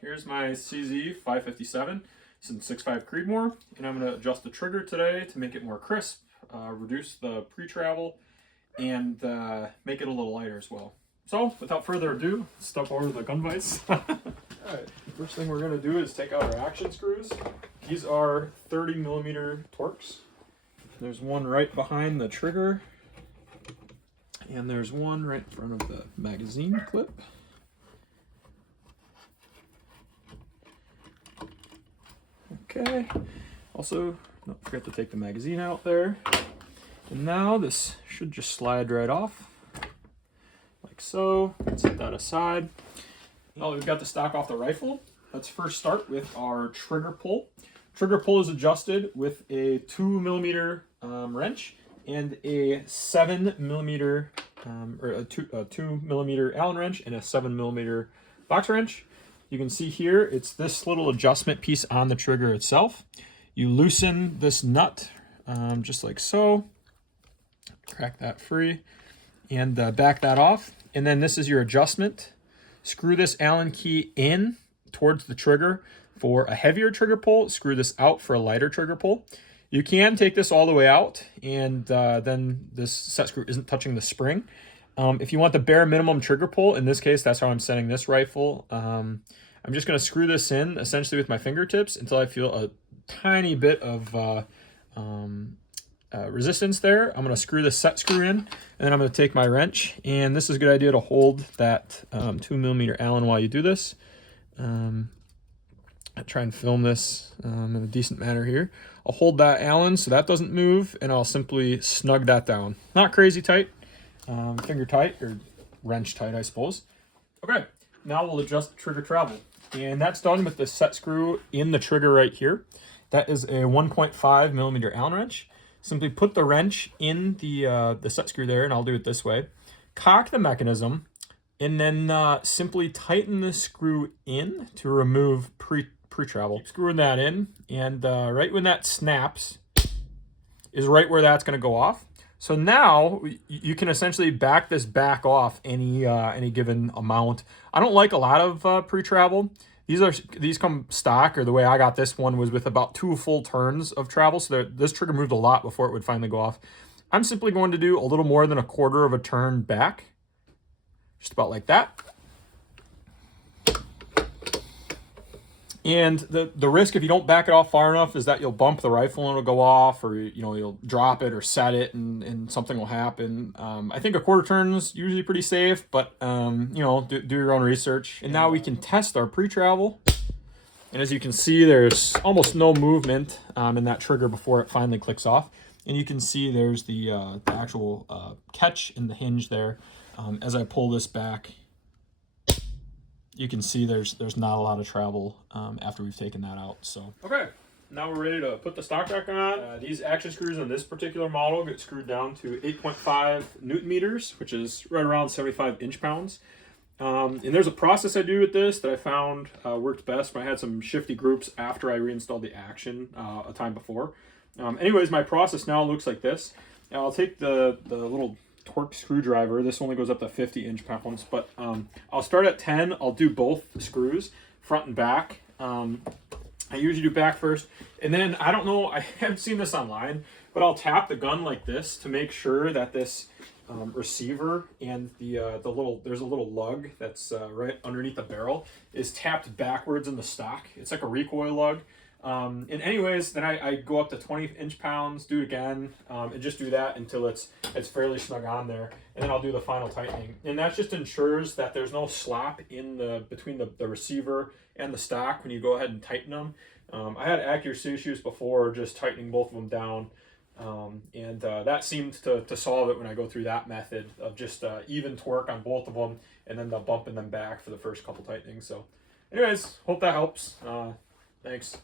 here's my CZ 557. It's in 6.5 Creedmoor, and I'm going to adjust the trigger today to make it more crisp, reduce the pre-travel, and make it a little lighter as well. So, without further ado, let's step over the gun vise. Alright, first thing we're going to do is take out our action screws. These are 30mm Torx. There's one right behind the trigger, and there's one right in front of the magazine clip. Okay, also don't forget to take the magazine out there. And now this should just slide right off, like so. Set that aside. Now we've got the stock off the rifle. Let's first start with our trigger pull. Trigger pull is adjusted with a 2mm wrench and a 7mm or a 2mm Allen wrench and a 7mm box wrench. You can see here it's this little adjustment piece on the trigger itself. You loosen this nut just like so. Crack that free and back that off. And then this is your adjustment. Screw this Allen key in towards the trigger for a heavier trigger pull. Screw this out for a lighter trigger pull. You can take this all the way out, and then this set screw isn't touching the spring. If you want the bare minimum trigger pull, in this case, that's how I'm setting this rifle. I'm just going to screw this in essentially with my fingertips until I feel a tiny bit of resistance there. I'm going to screw this set screw in, and then I'm going to take my wrench, and this is a good idea to hold that 2mm Allen while you do this. I try and film this in a decent manner here. I'll hold that Allen so that doesn't move, and I'll simply snug that down. Not crazy tight, finger tight, or wrench tight, I suppose. Okay, now we'll adjust the trigger travel, and that's done with the set screw in the trigger right here. That is a 1.5mm Allen wrench. Simply put the wrench in the set screw there, and I'll do it this way. Cock the mechanism, and then simply tighten the screw in to remove pre-travel. Screwing that in, and right when that snaps is right where that's going to go off. So now you can essentially back this back off any given amount. I don't like a lot of pre-travel. These come stock, or the way I got this one was with about 2 full turns of travel, so this trigger moved a lot before it would finally go off. I'm simply going to do a little more than 1/4 of a turn back, just about like that. And the risk, if you don't back it off far enough, is that you'll bump the rifle and it'll go off, or you'll drop it or set it and something will happen. I think 1/4 turn is usually pretty safe, but do your own research. And now we can test our pre-travel. And as you can see, there's almost no movement in that trigger before it finally clicks off. And you can see there's the actual catch in the hinge there. As I pull this back, you can see there's not a lot of travel after we've taken that out. So okay, now we're ready to put the stock back on. These action screws on this particular model get screwed down to 8.5 Newton meters, which is right around 75 inch-pounds. And there's a process I do with this that I found worked best when I had some shifty groups after I reinstalled the action a time before. Anyways, my process now looks like this. Now I'll take the little Torx screwdriver. This only goes up to 50 inch-pounds, but I'll start at 10. I'll do both screws, front and back. I usually do back first, and then I don't know, I haven't seen this online, but I'll tap the gun like this to make sure that this receiver and there's a little lug that's right underneath the barrel is tapped backwards in the stock. It's like a recoil lug. And anyways, then I go up to 20 inch-pounds, do it again, and just do that until it's fairly snug on there, and then I'll do the final tightening. And that just ensures that there's no slop in between the receiver and the stock when you go ahead and tighten them. I had accuracy issues before just tightening both of them down, and that seemed to solve it when I go through that method of just even torque on both of them, and then bumping them back for the first couple tightenings. So anyways, hope that helps. Thanks.